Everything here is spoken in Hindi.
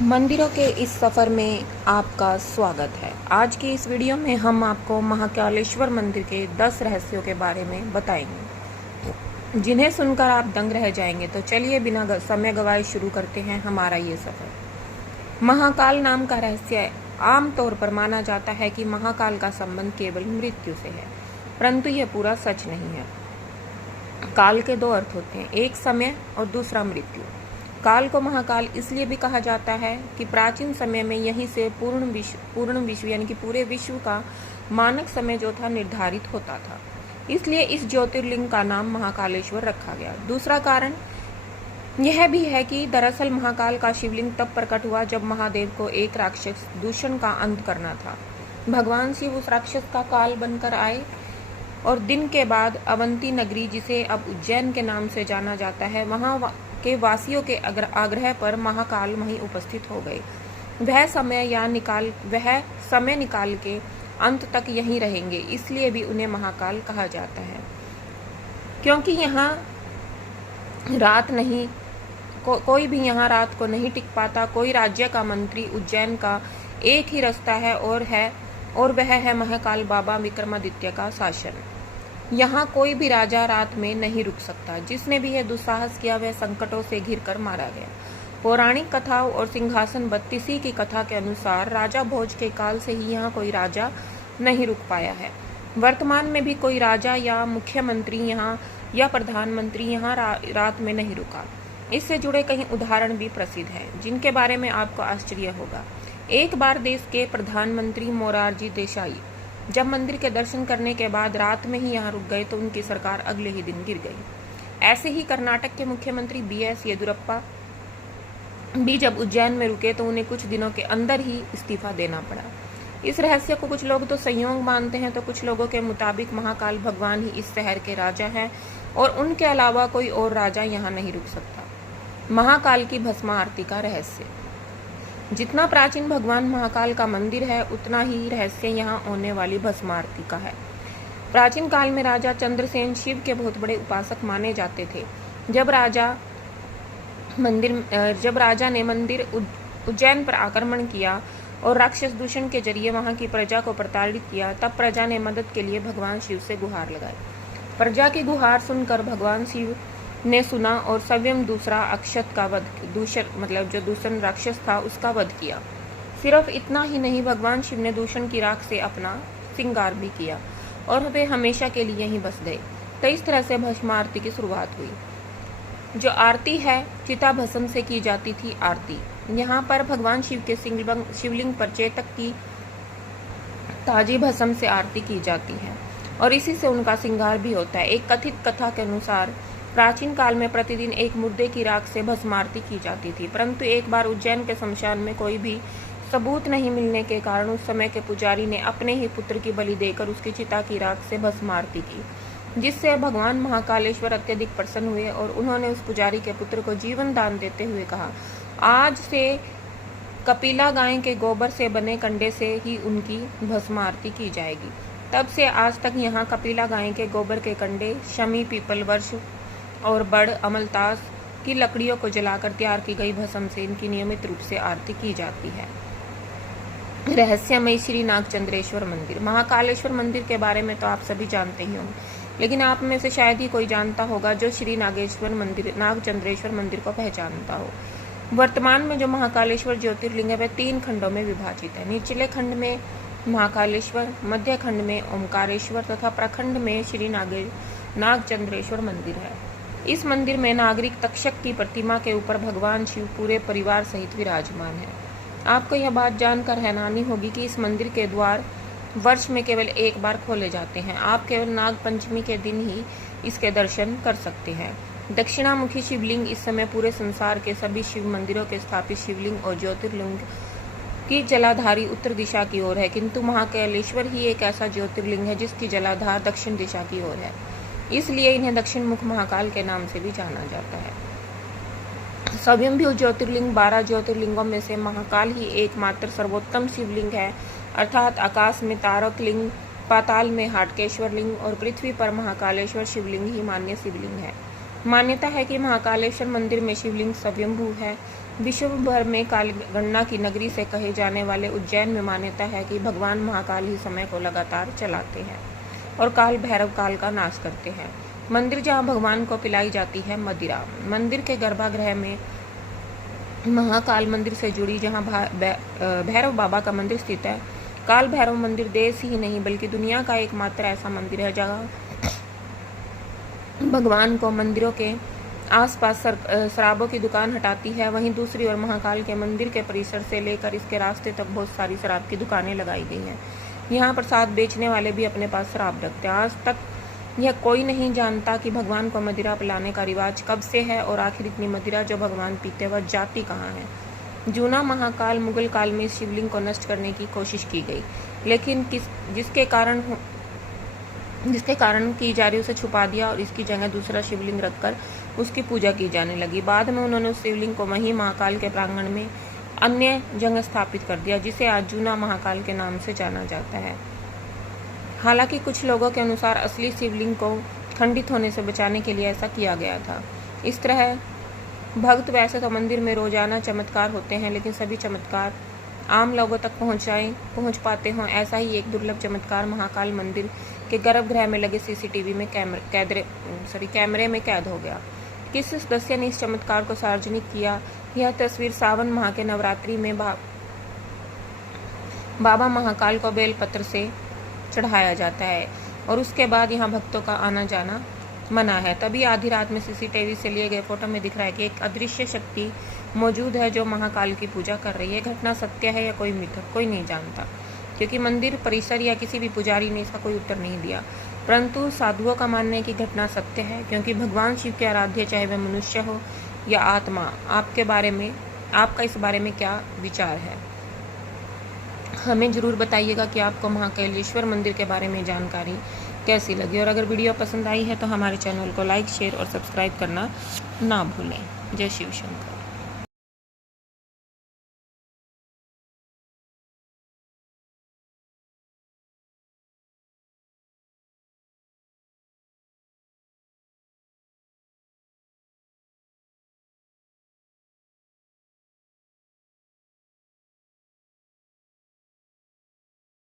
मंदिरों के इस सफ़र में आपका स्वागत है। आज की इस वीडियो में हम आपको महाकालेश्वर मंदिर के 10 रहस्यों के बारे में बताएंगे, जिन्हें सुनकर आप दंग रह जाएंगे। तो चलिए बिना समय गवाए शुरू करते हैं हमारा ये सफ़र। महाकाल नाम का रहस्य आम तौर पर माना जाता है कि महाकाल का संबंध केवल मृत्यु से है, परंतु यह पूरा सच नहीं है। काल के दो अर्थ होते हैं, एक समय और दूसरा मृत्यु। काल को महाकाल इसलिए भी कहा जाता है कि प्राचीन समय में यहीं से पूर्ण विश्व यानी कि पूरे विश्व का मानक समय जो था निर्धारित होता था, इसलिए इस ज्योतिर्लिंग का नाम महाकालेश्वर रखा गया। दूसरा कारण यह भी है कि दरअसल महाकाल का शिवलिंग तब प्रकट हुआ जब महादेव को एक राक्षस दूषण का अंत करना था। भगवान शिव उस राक्षस का काल बनकर आए और दिन के बाद अवंती नगरी, जिसे अब उज्जैन के नाम से जाना जाता है, वहां के वासियों के आग्रह पर महाकाल वहीं उपस्थित हो गए। वह समय निकाल के अंत तक यहीं रहेंगे, इसलिए भी उन्हें महाकाल कहा जाता है। क्योंकि यहाँ रात नहीं कोई भी यहाँ रात को नहीं टिक पाता। कोई राज्य का मंत्री उज्जैन का एक ही रास्ता है और वह है महाकाल बाबा विक्रमादित्य का शासन। यहाँ कोई भी राजा रात में नहीं रुक सकता। जिसने भी यह दुस्साहस किया वह संकटों से घिर कर मारा गया। पौराणिक कथाओं और सिंहासन बत्तीसी की कथा के अनुसार राजा भोज के काल से ही यहाँ कोई राजा नहीं रुक पाया है। वर्तमान में भी कोई राजा या मुख्यमंत्री यहाँ या प्रधानमंत्री यहाँ रात में नहीं रुका। इससे जुड़े कई उदाहरण भी प्रसिद्ध हैं, जिनके बारे में आपको आश्चर्य होगा। एक बार देश के प्रधानमंत्री मोरारजी देसाई जब मंदिर के दर्शन करने के बाद रात में ही यहाँ रुक गए तो उनकी सरकार अगले ही दिन गिर गई। ऐसे ही कर्नाटक के मुख्यमंत्री BS येदियुरप्पा भी जब उज्जैन में रुके तो उन्हें कुछ दिनों के अंदर ही इस्तीफा देना पड़ा। इस रहस्य को कुछ लोग तो संयोग मानते हैं, तो कुछ लोगों के मुताबिक महाकाल भगवान ही इस शहर के राजा हैं और उनके अलावा कोई और राजा यहाँ नहीं रुक सकता। महाकाल की भस्म आरती का रहस्य। जितना प्राचीन भगवान महाकाल का मंदिर है, उतना ही रहस्य यहाँ होने वाली भस्म आरती का है। प्राचीन काल में राजा चंद्रसेन शिव के बहुत बड़े उपासक माने जाते थे। जब राजा ने मंदिर उज्जैन पर आक्रमण किया और राक्षस दूषण के जरिए वहां की प्रजा को प्रताड़ित किया, तब प्रजा ने मदद के लिए भगवान शिव से गुहार लगाई। प्रजा की गुहार सुनकर भगवान शिव ने सुना और स्वयं दूसरा अक्षत का वध, जो दूषण राक्षस था उसका वध किया। सिर्फ इतना ही नहीं, भगवान शिव ने दूषण की राख से अपना श्रृंगार भी किया और वे हमेशा के लिए यहीं बस गए। तो इस तरह से भस्म आरती की शुरुआत हुई। जो आरती है चिता भस्म से की जाती थी आरती। यहाँ पर भगवान शिव के शिवलिंग पर चेतक की ताजी भस्म से आरती की जाती है और इसी से उनका श्रृंगार भी होता है। एक कथित कथा के अनुसार प्राचीन काल में प्रतिदिन एक मुर्दे की राख से भस्म आरती की जाती थी, परंतु एक बार उज्जैन के शमशान में कोई भी सबूत नहीं मिलने के कारण उस समय के पुजारी ने अपने ही पुत्र की बलि देकर उसकी चिता की राख से भस्म आरती की, जिससे भगवान महाकालेश्वर अत्यधिक प्रसन्न हुए और उन्होंने उस पुजारी के पुत्र को जीवन दान देते हुए कहा, आज से कपिला गाय के गोबर से बने कंडे से ही उनकी भस्म आरती की जाएगी। तब से आज तक यहाँ कपिला गाय के गोबर के कंडे, शमी, पीपल, वर्ष और बड़, अमलतास की लकड़ियों को जलाकर तैयार की गई भस्म से इनकी नियमित रूप से आरती की जाती है। रहस्यमय श्री नागचंद्रेश्वर मंदिर। महाकालेश्वर मंदिर के बारे में तो आप सभी जानते ही होंगे, लेकिन आप में से शायद ही कोई जानता होगा जो श्री नागचंद्रेश्वर मंदिर को पहचानता हो। वर्तमान में जो महाकालेश्वर ज्योतिर्लिंग है वह 3 खंडों में विभाजित है। निचले खंड में महाकालेश्वर, मध्य खंड में ओमकारेश्वर तथा प्रखंड में श्री नागचंद्रेश्वर मंदिर है। इस मंदिर में नागरिक तक्षक की प्रतिमा के ऊपर भगवान शिव पूरे परिवार सहित विराजमान है। आपको यह बात जानकर हैरानी होगी कि इस मंदिर के द्वार वर्ष में केवल एक बार खोले जाते हैं। आप केवल नाग पंचमी के दिन ही इसके दर्शन कर सकते हैं। दक्षिणामुखी शिवलिंग इस समय पूरे संसार के सभी शिव मंदिरों के स्थापित शिवलिंग और ज्योतिर्लिंग की जलाधारी उत्तर दिशा की ओर है, किंतु महाकालेश्वर ही एक ऐसा ज्योतिर्लिंग है जिसकी जलाधार दक्षिण दिशा की ओर है, इसलिए इन्हें दक्षिण मुख महाकाल के नाम से भी जाना जाता है। स्वयंभू ज्योतिर्लिंग 12 ज्योतिर्लिंगों में से महाकाल ही एकमात्र सर्वोत्तम शिवलिंग है, अर्थात आकाश में तारक लिंग, पाताल में हाटकेश्वर लिंग और पृथ्वी पर महाकालेश्वर शिवलिंग ही मान्य शिवलिंग है। मान्यता है कि महाकालेश्वर मंदिर में शिवलिंग स्वयंभू है विश्व भर में कालगणना की नगरी से कहे जाने वाले उज्जैन में मान्यता है कि भगवान महाकाल ही समय को लगातार चलाते हैं और काल भैरव काल का नाश करते हैं। मंदिर जहां भगवान को पिलाई जाती है मदिरा। मंदिर के गर्भगृह में महाकाल मंदिर से जुड़ी जहां भैरव बाबा का मंदिर स्थित है। काल भैरव मंदिर देश ही नहीं बल्कि दुनिया का एकमात्र ऐसा मंदिर है जहां भगवान को मंदिरों के आसपास शराबों की दुकान हटाती है। वहीं दूसरी ओर महाकाल के मंदिर के परिसर से लेकर इसके रास्ते तक बहुत सारी शराब की दुकानें लगाई गई हैं। यहाँ प्रसाद बेचने वाले भी अपने पास शराब रखते हैं। आज तक यह कोई नहीं जानता कि भगवान को मदिरा पिलाने का रिवाज कब से है और आखिर इतनी मदिरा जो भगवान पीते वह जाती कहाँ है। जूना महाकाल मुगल काल में शिवलिंग को नष्ट करने की कोशिश की गई, लेकिन जिसके कारण की जारी उसे छुपा दिया और इसकी जगह दूसरा शिवलिंग रखकर उसकी पूजा की जाने लगी। बाद में उन्होंने उस शिवलिंग को वहीं महाकाल के प्रांगण में अन्य जगह स्थापित कर दिया, जिसे आज जूना महाकाल के नाम से जाना जाता है। हालांकि कुछ लोगों के अनुसार असली शिवलिंग को खंडित होने से बचाने के लिए ऐसा किया गया था। इस तरह भक्त वैसे तो मंदिर में रोजाना चमत्कार होते हैं, लेकिन सभी चमत्कार आम लोगों तक पहुंच पाते हों, ऐसा ही एक दुर्लभ चमत्कार महाकाल मंदिर के गर्भगृह में लगे सीसीटीवी में कैमरे में कैद हो गया। किस सदस्य ने इस चमत्कार को सार्वजनिक किया? यह तस्वीर सावन माह के नवरात्रि में बाबा महाकाल को बेलपत्र से चढ़ाया जाता है और उसके बाद यहाँ भक्तों का आना जाना मना है। तभी आधी रात में सीसीटीवी से लिए गए फोटो में दिख रहा है कि एक अदृश्य शक्ति मौजूद है जो महाकाल की पूजा कर रही है। घटना सत्य है या कोई मिथक, कोई नहीं जानता, क्योंकि मंदिर परिसर या किसी भी पुजारी ने इसका कोई उत्तर नहीं दिया। परंतु साधुओं का मानना है कि घटना सत्य है, क्योंकि भगवान शिव के आराध्य चाहे वह मनुष्य हो या आत्मा। आपका इस बारे में क्या विचार है? हमें ज़रूर बताइएगा कि आपको महाकालेश्वर मंदिर के बारे में जानकारी कैसी लगी, और अगर वीडियो पसंद आई है तो हमारे चैनल को लाइक, शेयर और सब्सक्राइब करना ना भूलें। जय शिव शंकर।